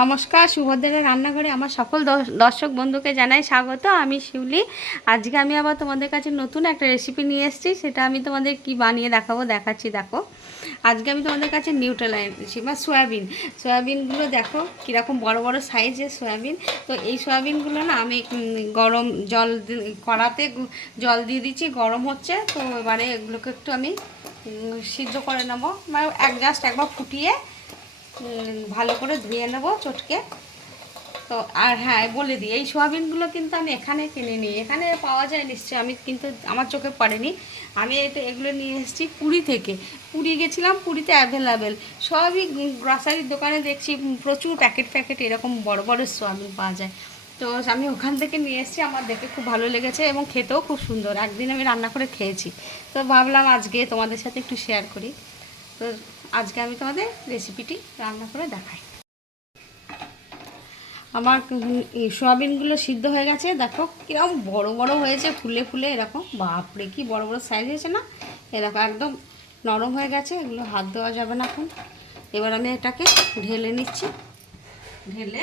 নমস্কার, সুভদ্রের রান্নাঘরে আমার সকল দর্শক বন্ধুকে জানাই স্বাগত। আমি শিউলি। আজকে আমি আবার তোমাদের কাছে নতুন একটা রেসিপি নিয়ে এসেছি। সেটা আমি তোমাদের কি বানিয়ে দেখাচ্ছি। দেখো, আজকে আমি তোমাদের কাছে নিউট্রেলা এনেছি বা সয়াবিনগুলো দেখো কীরকম বড় বড় সাইজের সয়াবিন। তো এই সয়াবিনগুলো না আমি গরম কড়াতে জল দিয়ে দিচ্ছি, গরম হচ্ছে। তো এবারে এগুলোকে একটু আমি সিদ্ধ করে নেবো, মানে একবার ফুটিয়ে ভালো করে ধুয়ে নেবো চটকে। তো আর হ্যাঁ, বলে দিই, এই সোয়াবিনগুলো কিন্তু আমি এখানে কিনে নিই, এখানে পাওয়া যায় নিশ্চয়ই, আমি কিন্তু আমার চোখে পড়েনি। আমি এগুলো নিয়ে এসেছি পুরী থেকে। পুরী গেছিলাম, পুরীতে অ্যাভেলেবেল সবই গ্রসারির দোকানে দেখছি প্রচুর প্যাকেট এরকম বড় বড় সোয়াবিন পাওয়া যায়। তো আমি ওখান থেকে নিয়ে এসেছি, আমার দেখে খুব ভালো লেগেছে এবং খেতেও খুব সুন্দর। একদিন আমি রান্না করে খেয়েছি, তো ভাবলাম আজকে তোমাদের সাথে একটু শেয়ার করি। তো আজকে আমি তোমাদের রেসিপিটি রান্না করে দেখাই। আমার সোয়াবিনগুলো সিদ্ধ হয়ে গেছে, দেখো কিরকম বড় বড় হয়েছে, ফুলে ফুলে এরকম। বাপরে কি বড় বড় সাইজ হয়েছে না, এরকম একদম নরম হয়ে গেছে, এগুলো হাত দেওয়া যাবে না এখন। এবার আমি এটাকে ঢেলে নিচ্ছি, ঢেলে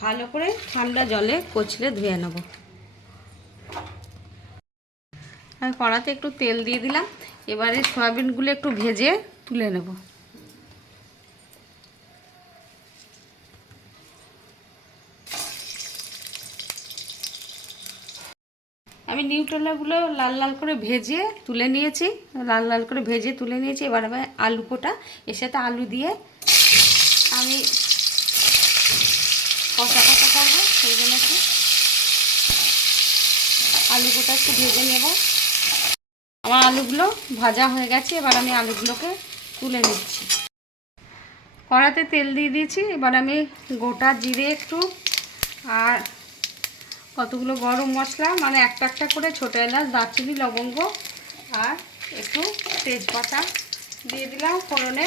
ভালো করে ঠান্ডা জলে কচলে ধুয়ে নেব। আমি কড়াতে একটু তেল দিয়ে দিলাম, এবারে সয়াবিনগুলো একটু ভেজে তুলে নেব। আমি নিউট্রেলাগুলো লাল লাল করে ভেজে তুলে নিয়েছি, এবার আমি আলু কোটা, এর সাথে আলু দিয়ে আমি কষা করবো। সেই জন্য একটু আলু কোটা একটু ভেজে নেব। আমার আলুগুলো ভাজা হয়ে গেছে, এবার আমি আলুগুলোকে তুলে নিচ্ছি। কড়াতে তেল দিয়ে দিয়েছি, এবার আমি গোটা জিরে একটু আর কতগুলো গরম মশলা, মানে একটা একটা করে ছোটো এলাচ, দারচিনি, লবঙ্গ আর একটু তেজপাতা দিয়ে দিলাম ফোড়নে।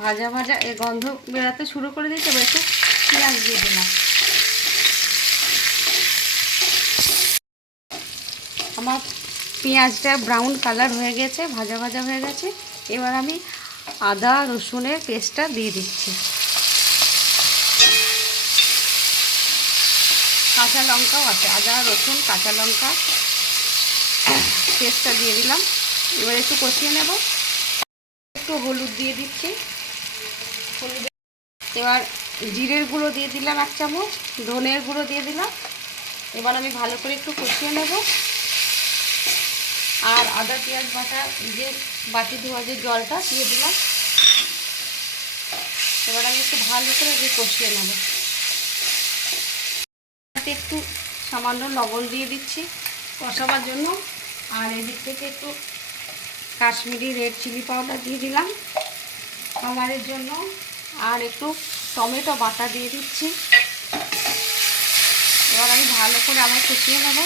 ভাজা ভাজা এ গন্ধ বেরাতে শুরু করে দিয়েছে, এবার একটু পেঁয়াজ দিয়ে দিলাম। আমার পেঁয়াজটা ব্রাউন কালার হয়ে গেছে, ভাজা ভাজা হয়ে গেছে। এবার আমি আদা রসুনের পেস্টটা দিয়ে দিচ্ছি, কাঁচা লঙ্কাও আছে, আদা রসুন কাঁচা লঙ্কা পেস্টটা দিয়ে দিলাম। এবার একটু কষিয়ে নেব, একটু হলুদ দিয়ে দিচ্ছি। এবার জিরের গুঁড়ো দিয়ে দিলাম 1 চামচ, ধনের গুঁড়ো দিয়ে দিলাম। এবার আমি ভালো করে একটু কষিয়ে নেব। আর আদা পেঁয়াজ বাটা যে বাটি ধোয়া যে জলটা দিয়ে দিলাম। এবার আমি একটু ভালো করে কষিয়ে নেব। একটু সামান্য লবণ দিয়ে দিচ্ছি কষাবার জন্য, আর এদিক থেকে একটু কাশ্মীরি রেড চিলি পাউডার দিয়ে দিলাম কালারের জন্য, আর একটু টমেটো বাটা দিয়ে দিচ্ছি। এবার আমি ভালো করে আবার কষিয়ে নেব।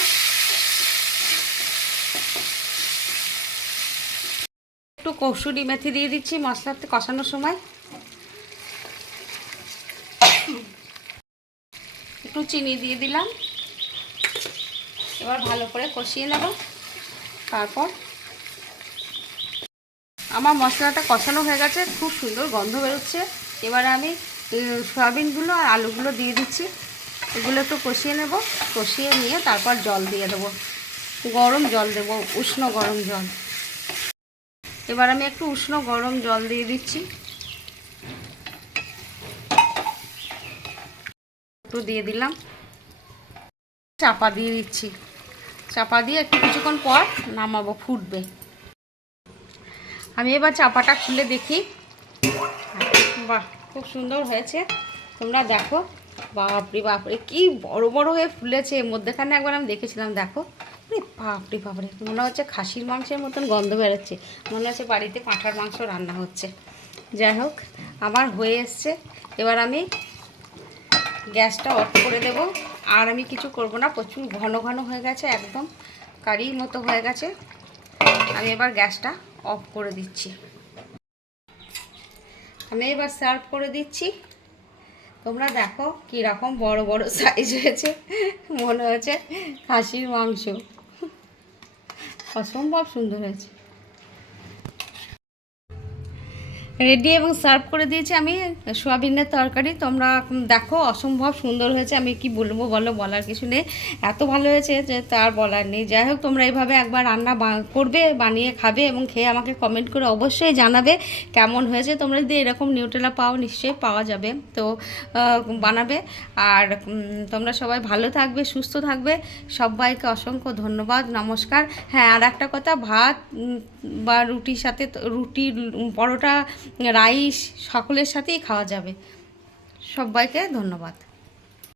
একটু কসুরি মেথি দিয়ে দিচ্ছি মশলাতে কষানোর সময়। একটু চিনি দিয়ে দিলাম। এবার ভালো করে কষিয়ে নেব। তারপর আমার মশলাটা কষানো হয়ে গেছে, খুব সুন্দর গন্ধ বেরোচ্ছে। এবারে আমি সয়াবিনগুলো আর আলুগুলো দিয়ে দিচ্ছি, এগুলো একটু কষিয়ে নেব। কষিয়ে নিয়ে তারপর জল দিয়ে দেবো, গরম জল দেবো, উষ্ণ গরম জল। এবার আমি একটু উষ্ণ গরম জল দিয়ে দিচ্ছি, একটু দিয়ে দিলাম। চাপা দিয়ে দিচ্ছি, চাপা দিয়ে একটু কিছুক্ষণ পর নামাবো, ফুটবে। আমি এবার চাপাটা খুলে দেখি। বাহ, খুব সুন্দর হয়েছে, তোমরা দেখো। বাপরে বাপরে কি বড় বড় হয়ে ফুলেছে, মধ্যেখানে একবার আমি দেখেছিলাম, দেখো। বাপরে বাপরে, মনে হচ্ছে খাসির মাংসের মতন গন্ধ বেরোচ্ছে, মনে হচ্ছে বাড়িতে পাঁঠার মাংস রান্না হচ্ছে। যাই হোক, আমার হয়ে এসছে। এবার আমি গ্যাসটা অফ করে দেব। আর আমি কিছু করব না, প্রচুর ঘন ঘন হয়ে গেছে, একদম কারির মতো হয়ে গেছে। আমি এবার গ্যাসটা অফ করে দিচ্ছি। আমি এবার সার্ভ করে দিচ্ছি। তোমরা দেখো কীরকম বড় বড় সাইজ হয়েছে, মনে হচ্ছে খাসির মাংস, অসম্ভব সুন্দর হয়েছে। রেডি এবং সার্ভ করে দিয়েছি আমি সোয়াবিনের তরকারি। তোমরা দেখো অসম্ভব সুন্দর হয়েছে, আমি কি বলবো বলো, বলার কিছু নেই, এত ভালো হয়েছে যে তার বলার নেই। যাই হোক, তোমরা এইভাবে একবার রান্না করবে, বানিয়ে খাবে এবং খেয়ে আমাকে কমেন্ট করে অবশ্যই জানাবে কেমন হয়েছে। তোমরা যদি এরকম নিউটেলা পাও, নিশ্চয়ই পাওয়া যাবে, তো বানাবে। আর তোমরা সবাই ভালো থাকবে, সুস্থ থাকবে, সবাইকে অসংখ্য ধন্যবাদ, নমস্কার। হ্যাঁ, আর একটা কথা, ভাত বা রুটির সাথে, রুটি, পরোটা, রাইস সকলের সাথেই খাওয়া যাবে। সবাইকে ধন্যবাদ।